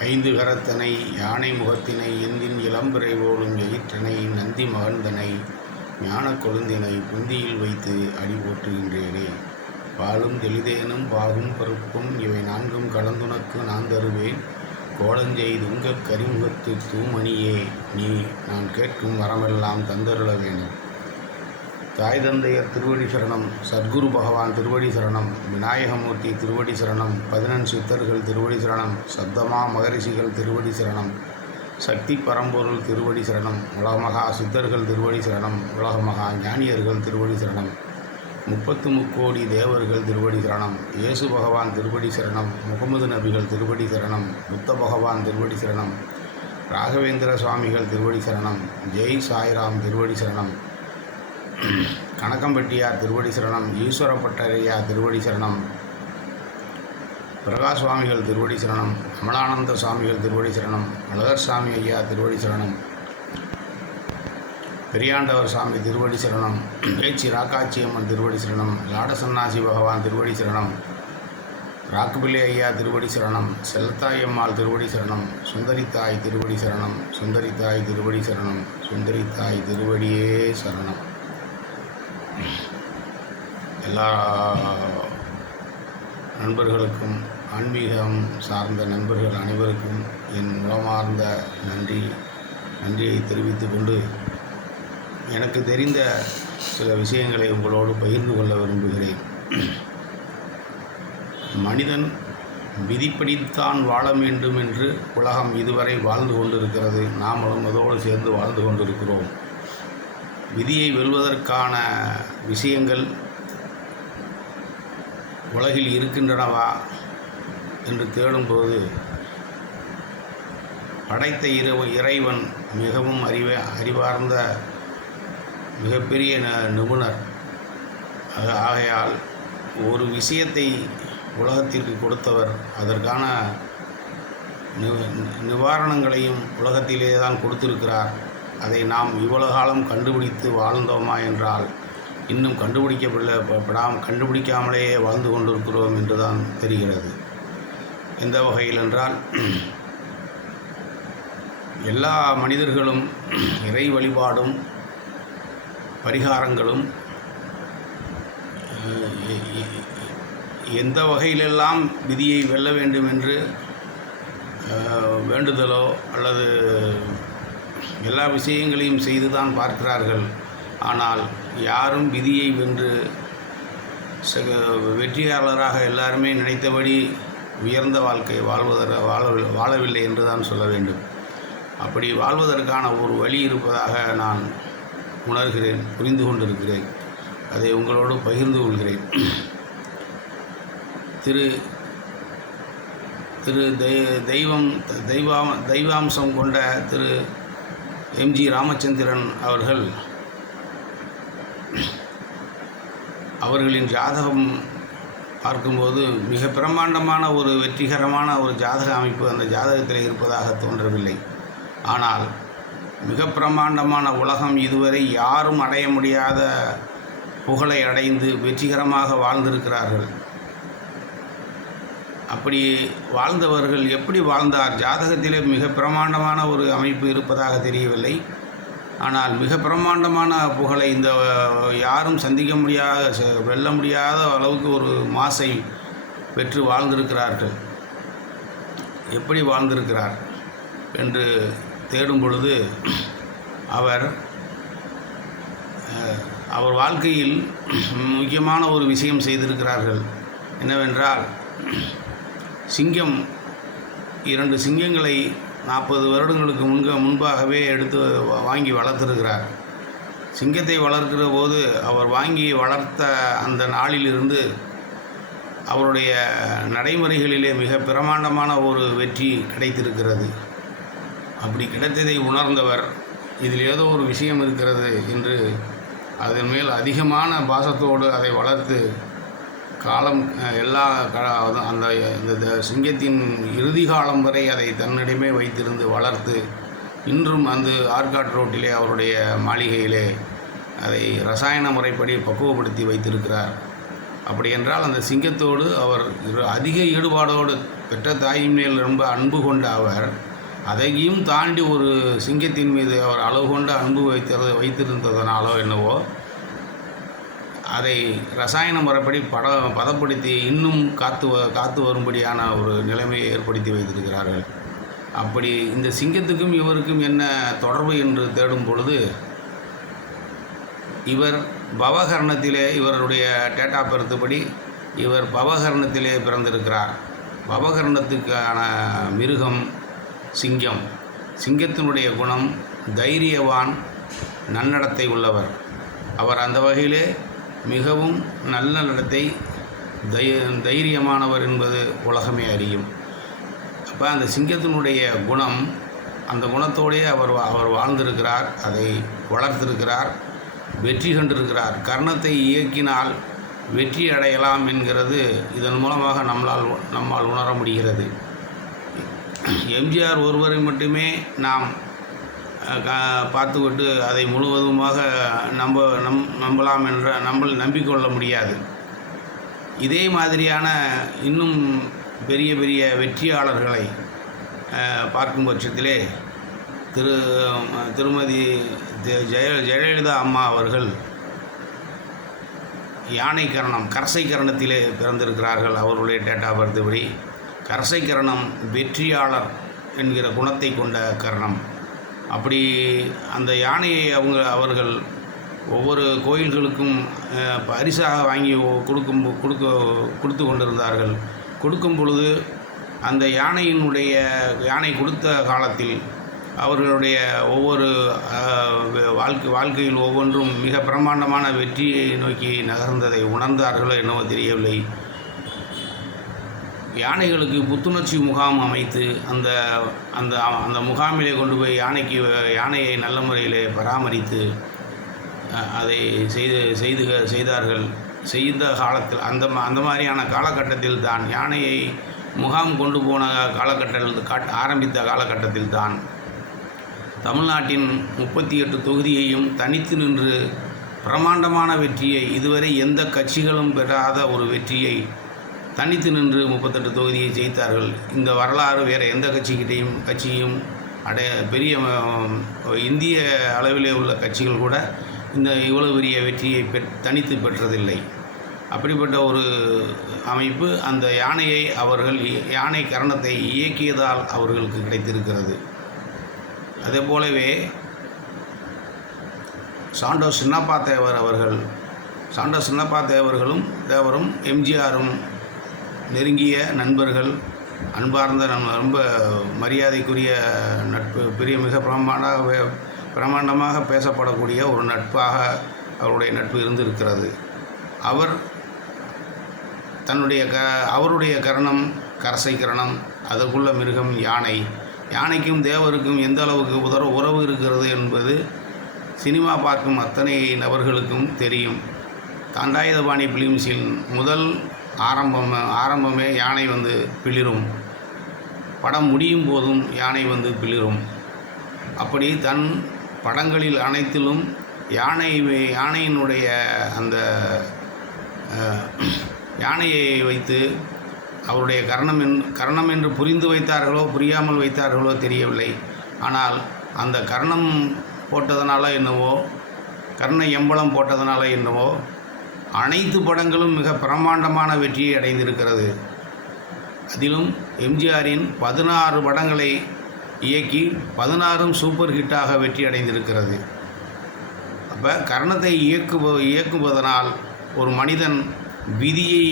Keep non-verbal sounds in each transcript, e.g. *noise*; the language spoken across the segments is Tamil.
ஐந்து கரத்தனை யானை முகத்தினை எந்தின் இளம்பிறை ஓடும் எயிற்றனை நந்தி மகந்தனை ஞானக் கொழுந்தினை புந்தியில் வைத்து அடி போற்றுகின்றேனே. பாலும் தெளிதேனும் பாகும் பருப்பும் இவை நான்கும் கலந்துனக்கு நான் தருவேன். கோலஞ்செய்துங்கக் கரிமுகத்து தூமணியே நீ நான் கேட்கும் வரமெல்லாம் தந்தருள வேணும் தாய் தந்தையர் திருவடி சரணம் சத்குரு பகவான் திருவடி சரணம் விநாயகமூர்த்தி திருவடி சரணம் பதினெண் சித்தர்கள் திருவடி சரணம் சப்தமா மகரிஷிகள் திருவடி சரணம் சக்தி பரம்பொருள் திருவடி சரணம் உலகமகா சித்தர்கள் திருவடி சரணம் உலகமகா ஞானியர்கள் திருவடி சரணம் முப்பத்து முக்கோடி தேவர்கள் திருவடி சரணம் இயேசு பகவான் திருவடி சரணம் முகமது நபிகள் திருவடி சரணம் புத்த பகவான் திருவடி சரணம் ராகவேந்திர சுவாமிகள் திருவடி சரணம் ஜெய் சாய்ராம் திருவடி சரணம் கணக்கம்பட்டியார் திருவடி சரணம் ஈஸ்வரப்பட்டரையா திருவடி சரணம் பிரகாஷ் சுவாமிகள் திருவடி சரணம் அமலானந்த சுவாமிகள் திருவடி சரணம் அழகர் சாமி ஐயா திருவடி சரணம் பெரியாண்டவர் சாமி திருவடி சரணம் பேச்சி ராக்காச்சியம்மன் திருவடி சரணம் லாடசன்னாசி பகவான் திருவடி சரணம் ராக்குபிள்ளை ஐயா திருவடி சரணம் செல்லத்தாயம்மாள் திருவடி சரணம் சுந்தரித்தாய் திருவடி சரணம் சுந்தரித்தாய் திருவடி சரணம் சுந்தரித்தாய் திருவடியே சரணம். எல்லா நண்பர்களுக்கும் ஆன்மீகம் சார்ந்த நண்பர்கள் அனைவருக்கும் என் மூலமார்ந்த நன்றி நன்றியை தெரிவித்து கொண்டு எனக்கு தெரிந்த சில விஷயங்களை உங்களோடு பகிர்ந்து கொள்ள விரும்புகிறேன். மனிதன் விதிப்படித்தான் வாழ வேண்டும் என்று உலகம் இதுவரை வாழ்ந்து கொண்டிருக்கிறது. நாமளும் அதோடு சேர்ந்து வாழ்ந்து கொண்டிருக்கிறோம். விதியை வெல்வதற்கான விஷயங்கள் உலகில் இருக்கின்றனவா என்று தேடும்போது படைத்த இரவு இறைவன் மிகவும் அறிவ அறிவார்ந்த மிகப்பெரிய நிபுணர். ஆக- ஆகையால் ஒரு விஷயத்தை உலகத்திற்கு கொடுத்தவர் அதற்கான நி- நிவாரணங்களையும் உலகத்திலே தான் கொடுத்திருக்கிறார். அதை நாம் இவ்வளவு காலம் கண்டுபிடித்து வாழ்ந்தோமா என்றால் இன்னும் கண்டுபிடிக்கப்படல கண்டுபிடிக்காமலேயே வாழ்ந்து கொண்டிருக்கிறோம் என்றுதான் தெரிகிறது. எந்த வகையில் என்றால் எல்லா மனிதர்களும் இறை வழிபாடும் பரிகாரங்களும் எந்த வகையிலெல்லாம் விதியை வெல்ல வேண்டும் என்று வேண்டுதலோ அல்லது எல்லா விஷயங்களையும் செய்து தான் பார்க்கிறார்கள் ஆனால் யாரும் விதியை வென்று ச- வெற்றியாளராக எல்லாருமே நினைத்தபடி உயர்ந்த வாழ்க்கை வாழ்வதற்கு வாழ வாழவில்லை என்று தான் சொல்ல வேண்டும். அப்படி வாழ்வதற்கான ஒரு வழி இருப்பதாக நான் உணர்கிறேன் புரிந்து கொண்டிருக்கிறேன். அதை உங்களோடு பகிர்ந்து கொள்கிறேன். திரு திரு தெய்வம் தெய்வாம் தெய்வாம்சம் கொண்ட திரு எம்ஜி ராமச்சந்திரன் அவர்கள் அவர்களின் ஜாதகம் பார்க்கும்போது மிக பிரம்மாண்டமான ஒரு வெற்றிகரமான ஒரு ஜாதக அமைப்பு அந்த ஜாதகத்தில் இருப்பதாக தோன்றவில்லை. ஆனால் மிக பிரம்மாண்டமான உலகம் இதுவரை யாரும் அடைய முடியாத புகழை அடைந்து வெற்றிகரமாக வாழ்ந்திருக்கிறார்கள். அப்படி வாழ்ந்தவர்கள் எப்படி வாழ்ந்தார்? ஜாதகத்திலே மிக பிரமாண்டமான ஒரு அமைப்பு இருப்பதாக தெரியவில்லை. ஆனால் மிக பிரம்மாண்டமான புகழை இந்த யாரும் சந்திக்க முடியாத வெல்ல முடியாத அளவுக்கு ஒரு மாசை பெற்று வாழ்ந்திருக்கிறார்கள். எப்படி வாழ்ந்திருக்கிறார் என்று தேடும் பொழுது அவர் அவர் வாழ்க்கையில் முக்கியமான ஒரு விஷயம் செய்திருக்கிறார்கள். என்னவென்றால் சிங்கம் இரண்டு சிங்கங்களை நாற்பது வருடங்களுக்கு முன்க முன்பாகவே எடுத்து வாங்கி வளர்த்துருக்கிறார். சிங்கத்தை வளர்க்கிற போது அவர் வாங்கி வளர்த்த அந்த நாளிலிருந்து அவருடைய நடைமுறைகளிலே மிக பிரமாண்டமான ஒரு வெற்றி கிடைத்திருக்கிறது. அப்படி கிடைத்ததை உணர்ந்தவர் இதில் ஏதோ ஒரு விஷயம் இருக்கிறது என்று அதன் மேல் அதிகமான பாசத்தோடு அதை வளர்த்து காலம் எல்லா அந்த இந்த த- சிங்கத்தின் இறுதி காலம் வரை அதை தன்னிடமே வைத்திருந்து வளர்த்து இன்றும் அந்த ஆற்காட் ரோட்டிலே அவருடைய மாளிகையிலே அதை ரசாயன முறைப்படி பக்குவப்படுத்தி வைத்திருக்கிறார். அப்படி என்றால் அந்த சிங்கத்தோடு அவர் அதிக ஈடுபாடோடு பெற்ற தாயின் மேல் ரொம்ப அன்பு கொண்ட அவர் அதையும் தாண்டி ஒரு சிங்கத்தின் மீது அவர் அளவு கொண்டு அன்பு வைத்தது வைத்திருந்ததனாலோ என்னவோ அதை ரசாயன முறைப்படி பட பதப்படுத்தி இன்னும் காத்து வ- காத்து வரும்படியான ஒரு நிலைமையை ஏற்படுத்தி வைத்திருக்கிறார்கள். அப்படி இந்த சிங்கத்துக்கும் இவருக்கும் என்ன தொடர்பு என்று தேடும் பொழுது இவர் பவகரணத்திலே இவருடைய டேட்டா பருத்துப்படி இவர் பவகரணத்திலே பிறந்திருக்கிறார். பவகரணத்துக்கான மிருகம் சிங்கம். சிங்கத்தினுடைய குணம் தைரியவான் நன்னடத்தை உள்ளவர். அவர் அந்த வகையிலே மிகவும் நல்ல நடத்தை தை தைரியமானவர் என்பது உலகமே அறியும். அப்போ அந்த சிங்கத்தினுடைய குணம் அந்த குணத்தோடே அவர் வா- அவர் வாழ்ந்திருக்கிறார் அதை வளர்த்திருக்கிறார் வெற்றி கண்டிருக்கிறார். கர்ணத்தை இயக்கினால் வெற்றி அடையலாம் என்கிறது இதன் மூலமாக நம்மளால் நம்மால் உணர முடிகிறது. எம்ஜிஆர் ஒருவரை மட்டுமே நாம் அஹ், கா- பார்த்துவிட்டு அதை முழுவதுமாக நம்ப நம் நம்பலாம் என்ற நம்ப நம்பிக்கொள்ள முடியாது. இதே மாதிரியான இன்னும் பெரிய பெரிய வெற்றியாளர்களை பார்க்கும் பட்சத்திலே திரு திருமதி ஜெய ஜெயலலிதா அம்மா அவர்கள் யானை கரணம் கரசை கரணத்திலே பிறந்திருக்கிறார்கள் அவர்களுடைய டேட்டா பர்த்படி கரசை கரணம் வெற்றியாளர் என்கிற குணத்தை கொண்ட கரணம். அப்படி அந்த யானையை அவங்க அவர்கள் ஒவ்வொரு கோயில்களுக்கும் பரிசாக வாங்கி கொடுக்கும் கொடுக்க கொடுத்து கொண்டிருந்தார்கள். கொடுக்கும் பொழுது அந்த யானையினுடைய யானை கொடுத்த காலத்தில் அவர்களுடைய ஒவ்வொரு வாழ்க்கை வாழ்க்கையில் ஒவ்வொன்றும் மிக பிரம்மாண்டமான வெற்றியை நோக்கி நகர்ந்ததை உணர்ந்தார்களோ என்னவோ தெரியவில்லை. யானைகளுக்கு புத்துணர்ச்சி முகாம் அமைத்து அந்த அந்த அந்த முகாமிலே கொண்டு போய் யானைக்கு யானையை நல்ல முறையிலே பராமரித்து அதை செய்து செய்து செய்தார்கள். செய்த காலத்தில் அந்த ம- அந்த மாதிரியான காலகட்டத்தில் தான் யானையை முகாம் கொண்டு போன காலகட்டத்தில் காட் ஆரம்பித்த காலகட்டத்தில் தான் தமிழ்நாட்டின் முப்பத்தி எட்டு தொகுதியையும் தனித்து நின்று பிரமாண்டமான வெற்றியை இதுவரை எந்த கட்சிகளும் பெறாத ஒரு வெற்றியை தனித்து நின்று முப்பத்தெட்டு தொகுதியை ஜெயித்தார்கள். இந்த வரலாறு வேறு எந்த கட்சிக்கிட்டையும் கட்சியும் அடைய பெரிய இந்திய அளவிலே உள்ள கட்சிகள் கூட இந்த இவ்வளவு பெரிய வெற்றியை பெற் தனித்து பெற்றதில்லை. அப்படிப்பட்ட ஒரு அமைப்பு அந்த யானையை அவர்கள் இ- யானை கரணத்தை இயக்கியதால் அவர்களுக்கு கிடைத்திருக்கிறது. அதே போலவே சாண்டோ சின்னப்பா தேவர் அவர்கள் சாண்டோ சின்னப்பா தேவர்களும் தேவரும் எம்ஜிஆரும் நெருங்கிய நண்பர்கள் அன்பார்ந்த நம் ரொம்ப மரியாதைக்குரிய நட்பு பெரிய மிக பிரமாண்டாக பிரமாண்டமாக பேசப்படக்கூடிய ஒரு நட்பாக அவருடைய நட்பு இருந்திருக்கிறது. அவர் தன்னுடைய க அவருடைய கரணம் கரசை கரணம் அதற்குள்ள மிருகம் யானை. யானைக்கும் தேவருக்கும் எந்த அளவுக்கு உதர உறவு இருக்கிறது என்பது சினிமா பார்க்கும் அத்தனை நபர்களுக்கும் தெரியும். தாண்டாயுதபாணி பிலிம்ஸின் முதல் ஆரம்பம் ஆரம்பமே யானை வந்து பிளிரும். படம் முடியும் போதும் யானை வந்து பிளிரும். அப்படி தன் படங்களில் அனைத்திலும் யானை யானையினுடைய அந்த யானையை வைத்து அவருடைய கரணம் என் கரணம் என்று புரிந்து வைத்தார்களோ புரியாமல் வைத்தார்களோ தெரியவில்லை. ஆனால் அந்த கர்ணம் போட்டதனால என்னவோ கர்ண எம்பளம் போட்டதனால என்னவோ அனைத்து படங்களும் மிக பிரம்மாண்டமான வெற்றியை அடைந்திருக்கிறது. அதிலும் எம்ஜிஆரின் பதினாறு படங்களை இயக்கி பதினாறும் சூப்பர் ஹிட்டாக வெற்றி அடைந்திருக்கிறது. அப்போ கர்ணத்தை இயக்குவ இயக்குவதனால் ஒரு மனிதன் விதியை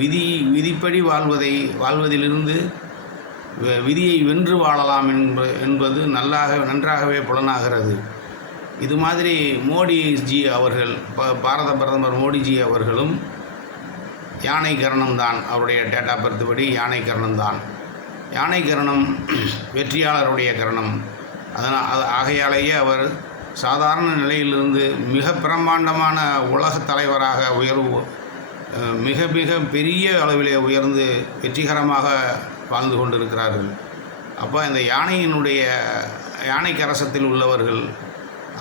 விதி விதிப்படி வாழ்வதை வாழ்வதிலிருந்து விதியை வென்று வாழலாம் என்ப என்பது நல்லாக நன்றாகவே புலனாகிறது. இது மாதிரி மோடிஜி அவர்கள் ப- பாரத பிரதமர் மோடிஜி அவர்களும் யானை கரணம் தான் அவருடைய டேட்டா பர்த் படி யானை கரணம் தான் யானை கரணம் *clears throat* வெற்றியாளருடைய கரணம். அதனால் அது ஆகையாலேயே அவர் சாதாரண நிலையிலிருந்து மிக பிரம்மாண்டமான உலகத் தலைவராக உயர்வு மிக மிக பெரிய அளவிலே உயர்ந்து வெற்றிகரமாக வாழ்ந்து கொண்டிருக்கிறார்கள். அப்போ இந்த யானையினுடைய யானை கரசத்தில் உள்ளவர்கள்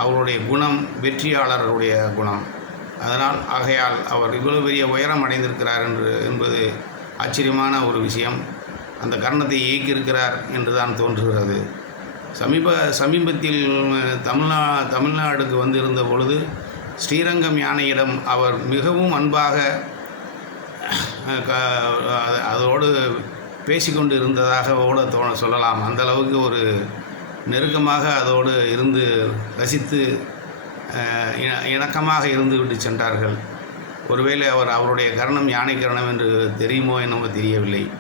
அவருடைய குணம் வெற்றியாளருடைய குணம். அதனால் ஆகையால் அவர் இவ்வளவு பெரிய உயரம் அடைந்திருக்கிறார் என்று என்பது ஆச்சரியமான ஒரு விஷயம். அந்த கர்ணத்தை இயக்கியிருக்கிறார் என்று தான் தோன்றுகிறது. சமீப சமீபத்தில் தமிழ்நா தமிழ்நாடுக்கு வந்திருந்த பொழுது ஸ்ரீரங்கம் யானையிடம் அவர் மிகவும் அன்பாக அதோடு பேசிக்கொண்டு இருந்ததாக கூட தோண சொல்லலாம். அந்தளவுக்கு ஒரு நெருக்கமாக அதோடு இருந்து ரசித்து இண- இணக்கமாக இருந்து விட்டு சென்றார்கள். ஒருவேளை அவர் அவருடைய கரணம் யானை கரணம் என்று தெரியுமோ என்னமோ தெரியவில்லை.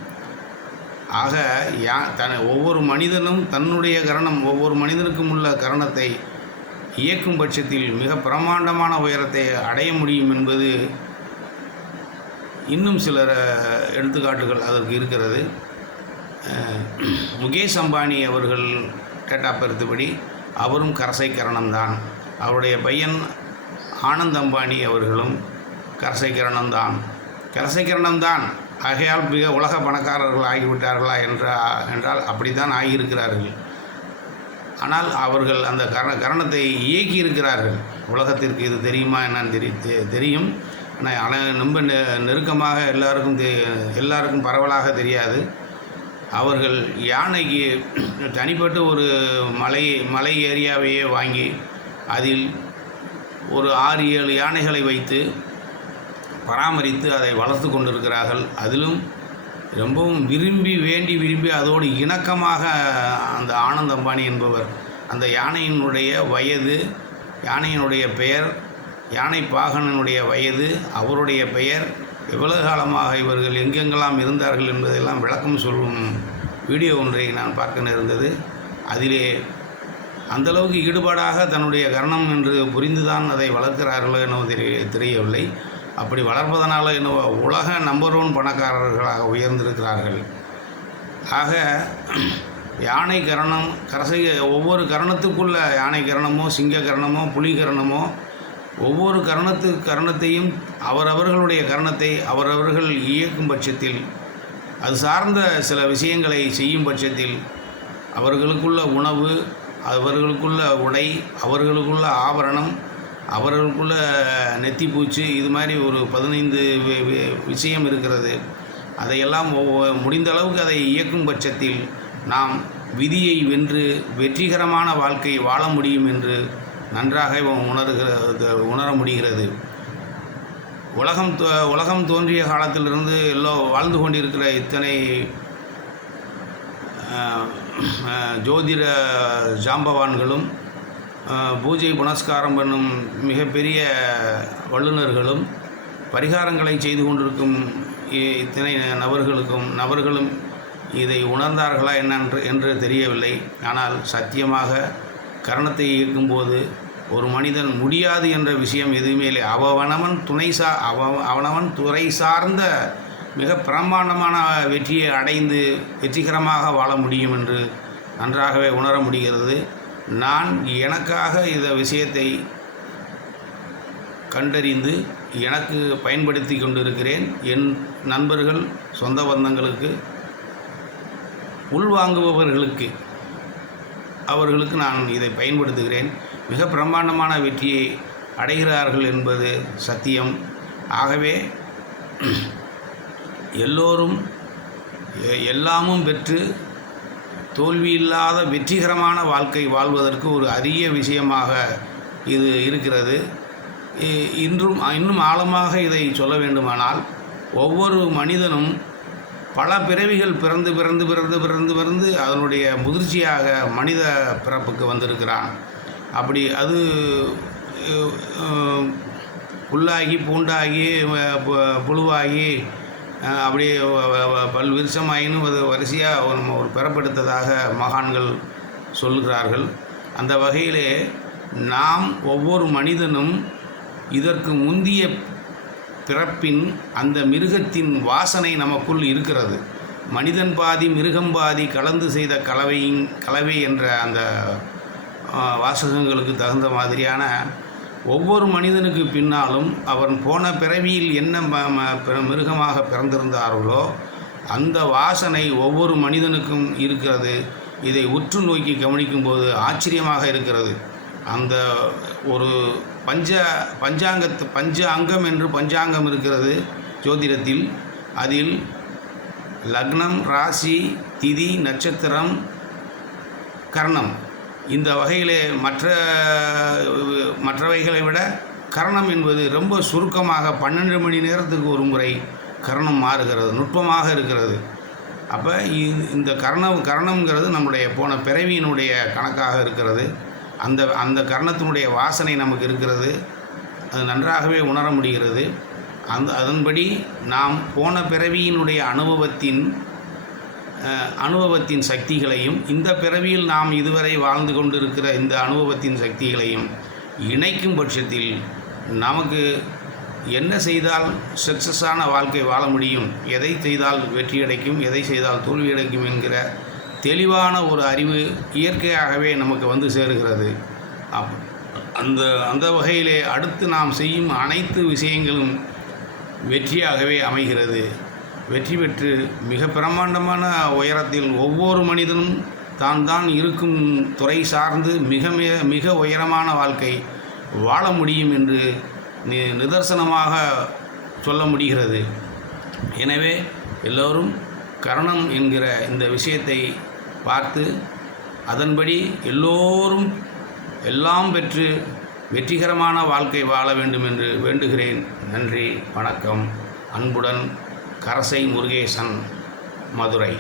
ஆக யா தன் ஒவ்வொரு மனிதனும் தன்னுடைய கரணம் ஒவ்வொரு மனிதனுக்கும் உள்ள கரணத்தை இயக்கும் பட்சத்தில் மிக பிரமாண்டமான உயரத்தை அடைய முடியும் என்பது இன்னும் சில எடுத்துக்காட்டுகள் அதற்கு இருக்கிறது. முகேஷ் அம்பானி அவர்கள் டேட்டா பெருத்துபடி அவரும் கரசை கரணம்தான் அவருடைய பையன் ஆனந்த் அம்பானி அவர்களும் கரசை கரணம்தான் கரசை கரணம்தான் ஆகையால் மிக உலக பணக்காரர்கள் ஆகிவிட்டார்களா என்றா என்றால் அப்படித்தான் ஆகியிருக்கிறார்கள். ஆனால் அவர்கள் அந்த கரண கரணத்தை இயக்கி இருக்கிறார்கள் உலகத்திற்கு இது தெரியுமா என்னன்னு தெரி தெ- தெரியும். ஆனால் ஆனால் ரொம்ப நெ- நெருக்கமாக எல்லாருக்கும் தெ எல்லாருக்கும் பரவலாக தெரியாது. அவர்கள் யானைக்கு தனிப்பட்ட ஒரு மலை மலை ஏரியாவையே வாங்கி அதில் ஒரு ஆறு ஏழு யானைகளை வைத்து பராமரித்து அதை வளர்த்து கொண்டிருக்கிறார்கள். அதிலும் ரொம்பவும் விரும்பி வேண்டி விரும்பி அதோடு இணக்கமாக அந்த ஆனந்த் அம்பானி என்பவர் அந்த யானையினுடைய வயது யானையினுடைய பெயர் யானை பாகனனுடைய வயது அவருடைய பெயர் எவ்வளவு காலமாக இவர்கள் எங்கெங்கெல்லாம் இருந்தார்கள் என்பதெல்லாம் விளக்கம் சொல்லும் வீடியோ ஒன்றை நான் பார்க்க நேர்ந்தது. அதிலே அந்த அளவுக்கு ஈடுபாடாக தன்னுடைய கர்ணம் என்று புரிந்துதான் அதை வளர்க்கிறார்களோ என்னவோ தெரிய தெரியவில்லை. அப்படி வளர்ப்பதனால என்னவோ உலக நம்பர் ஒன் பணக்காரர்களாக உயர்ந்திருக்கிறார்கள். ஆக யானை கரணம் கரசை ஒவ்வொரு கரணத்துக்குள்ள யானை கரணமோ சிங்க கரணமோ புலி கரணமோ ஒவ்வொரு கரணத்து கரணத்தையும் அவரவர்களுடைய கரணத்தை அவரவர்கள் இயக்கும் பட்சத்தில் அது சார்ந்த சில விஷயங்களை செய்யும் பட்சத்தில் அவர்களுக்குள்ள உணவு அவர்களுக்குள்ள உடை அவர்களுக்குள்ள ஆபரணம் அவர்களுக்குள்ள நெத்திப்பூச்சி இது மாதிரி ஒரு பதினைந்து விஷயம் இருக்கிறது. அதையெல்லாம் ஒவ்வொ- முடிந்த அளவுக்கு அதை இயக்கும் பட்சத்தில் நாம் விதியை வென்று வெற்றிகரமான வாழ்க்கை வாழ முடியும் என்று நன்றாக உணர்கிறது உணர முடிகிறது. உலகம் தோ- உலகம் தோன்றிய காலத்திலிருந்து எல்லோ வாழ்ந்து கொண்டிருக்கிற இத்தனை ஜோதிட ஜாம்பவான்களும் பூஜை புனஸ்காரம் பண்ணும் மிகப்பெரிய வல்லுநர்களும் பரிகாரங்களை செய்து கொண்டிருக்கும் இ- இத்தனை நபர்களுக்கும் நபர்களும் இதை உணர்ந்தார்களா என்னன்று என்று தெரியவில்லை. ஆனால் சத்தியமாக கரணத்தை இயக்கும்போது ஒரு மனிதன் முடியாது என்ற விஷயம் எதுவுமே இல்லை. அவனவன் துணை சா அவ அவனவன் துறை சார்ந்த மிக பிரம்மாண்டமான வெற்றியை அடைந்து வெற்றிகரமாக வாழ முடியும் என்று நன்றாகவே உணர முடிகிறது. நான் எனக்காக இந்த விஷயத்தை கண்டறிந்து எனக்கு பயன்படுத்தி கொண்டிருக்கிறேன். என் நண்பர்கள் சொந்த பந்தங்களுக்கு உள்வாங்குபவர்களுக்கு அவர்களுக்கு நான் இதை பயன்படுத்துகிறேன். மிக பிரம்மாண்டமான வெற்றியை அடைகிறார்கள் என்பது சத்தியம். ஆகவே எல்லோரும் எ- எல்லாமும் பெற்று தோல்வியில்லாத வெற்றிகரமான வாழ்க்கை வாழ்வதற்கு ஒரு அரிய விஷயமாக இது இருக்கிறது. இன்றும் இன்னும் ஆழமாக இதை சொல்ல வேண்டுமானால் ஒவ்வொரு மனிதனும் பல பிறவிகள் பிறந்து பிறந்து பிறந்து பிறந்து பிறந்து அதனுடைய முதிர்ச்சியாக மனித பிறப்புக்கு வந்திருக்கிறான். அப்படி அது புல்லாகி பூண்டாகி புழுவாகி அப்படியே பல் விருஷமாயின்னு அது வரிசையாக ஒரு ஒரு பிறப்பெடுத்ததாக மகான்கள் சொல்கிறார்கள் அந்த வகையிலே நாம் ஒவ்வொரு மனிதனும் இதற்கு முந்திய பிறப்பின் அந்த மிருகத்தின் வாசனை நமக்குள் இருக்கிறது. மனிதன் பாதி மிருகம் பாதி கலந்து செய்த கலவையின் கலவை என்ற அந்த வாசகங்களுக்கு தகுந்த மாதிரியான ஒவ்வொரு மனிதனுக்கு பின்னாலும் அவன் போன பிறவியில் என்ன ம- மிருகமாக பிறந்திருந்தார்களோ அந்த வாசனை ஒவ்வொரு மனிதனுக்கும் இருக்கிறது. இதை உற்று நோக்கி கவனிக்கும்போது ஆச்சரியமாக இருக்கிறது. அந்த ஒரு பஞ்ச பஞ்சாங்கத்து பஞ்ச அங்கம் என்று பஞ்சாங்கம் இருக்கிறது ஜோதிடத்தில். அதில் லக்னம் ராசி திதி நட்சத்திரம் கர்ணம். இந்த வகையிலே மற்ற மற்றவைகளை விட கரணம் என்பது ரொம்ப சுருக்கமாக பன்னெண்டு மணி நேரத்துக்கு ஒரு முறை கரணம் மாறுகிறது நுட்பமாக இருக்கிறது. அப்போ இந்த கரணம் கரணம்ங்கிறது நம்முடைய போன பிறவியினுடைய கணக்காக இருக்கிறது. அந்த அந்த கரணத்தினுடைய வாசனை நமக்கு இருக்கிறது. அது நன்றாகவே உணர முடிகிறது. அந்த அதன்படி நாம் போன பிறவியினுடைய அனுபவத்தின் அனுபவத்தின் சக்திகளையும் இந்த பிறவியில் நாம் இதுவரை வாழ்ந்து கொண்டிருக்கிற இந்த அனுபவத்தின் சக்திகளையும் இணைக்கும் பட்சத்தில் நமக்கு என்ன செய்தால் சக்ஸஸான வாழ்க்கை வாழ முடியும்? எதை செய்தால் வெற்றி கிடைக்கும் எதை செய்தால் தோல்வி கிடைக்கும் என்கிற தெளிவான ஒரு அறிவு இயற்கையாகவே நமக்கு வந்து சேருகிறது. அப் அந்த அந்த வகையிலே அடுத்து நாம் செய்யும் அனைத்து விஷயங்களும் வெற்றியாகவே அமைகிறது. வெற்றி பெற்று மிக பிரம்மாண்டமான உயரத்தில் ஒவ்வொரு மனிதனும் தான் தான் இருக்கும் துறை சார்ந்து மிக மிக மிக உயரமான வாழ்க்கை வாழ முடியும் என்று நி நிதர்சனமாக சொல்ல முடிகிறது. எனவே எல்லோரும் கரணம் என்கிற இந்த விஷயத்தை பார்த்து அதன்படி எல்லோரும் எல்லாம் பெற்று வெற்றிகரமான வாழ்க்கை வாழ வேண்டும் என்று வேண்டுகிறேன். நன்றி வணக்கம் அன்புடன் கரசை முருகேசன் மதுரை.